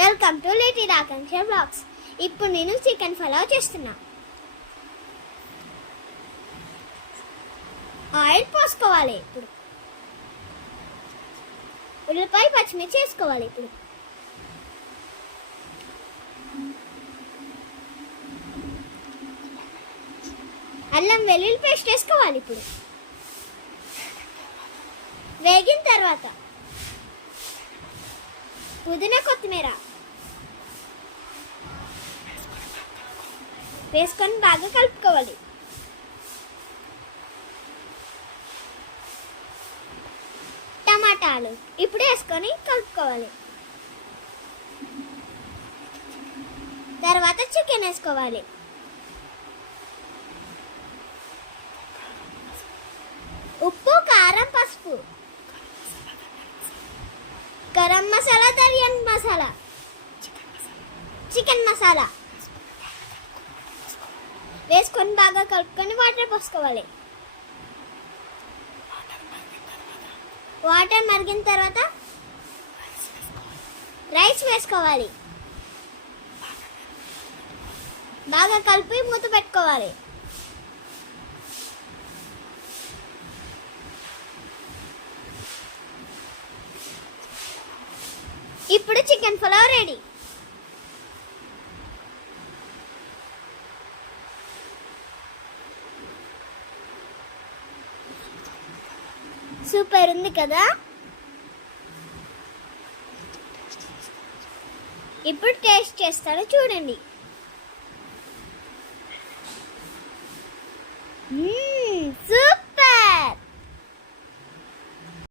Welcome to little Akanksha blogs. ఇప్పుడు నేను చికెన్ పలావ్ చేస్తున్నా. ఆయిల్ పోసుకోవాలి. ఇప్పుడు ఉల్లిపాయ పచ్చిమిర్చి వేసుకోవాలి. ఇప్పుడు అల్లం వెల్లుల్లి పేస్ట్ వేసుకోవాలి. ఇప్పుడు వేగిన తర్వాత పుదీనా కొత్తిమీర వేసుకొని బాగా కలుపుకోవాలి. టమాటాలు ఇప్పుడు వేసుకొని కలుపుకోవాలి. తర్వాత చికెన్ వేసుకోవాలి. ఉప్పు, కారం, పసుపు, గరం మసాలా, ధనియా మసాలా, చికెన్ మసాలా వేసుకొని బాగా కలుపుకొని వాటర్ పోసుకోవాలి. వాటర్ మరిగిన తర్వాత రైస్ వేసుకోవాలి. బాగా కలిపి మూత పెట్టుకోవాలి. ఇప్పుడు చికెన్ పలావ్ రెడీ. సూపర్ ఉంది కదా. ఇప్పుడు టేస్ట్ చేస్తాను, చూడండి. సూపర్.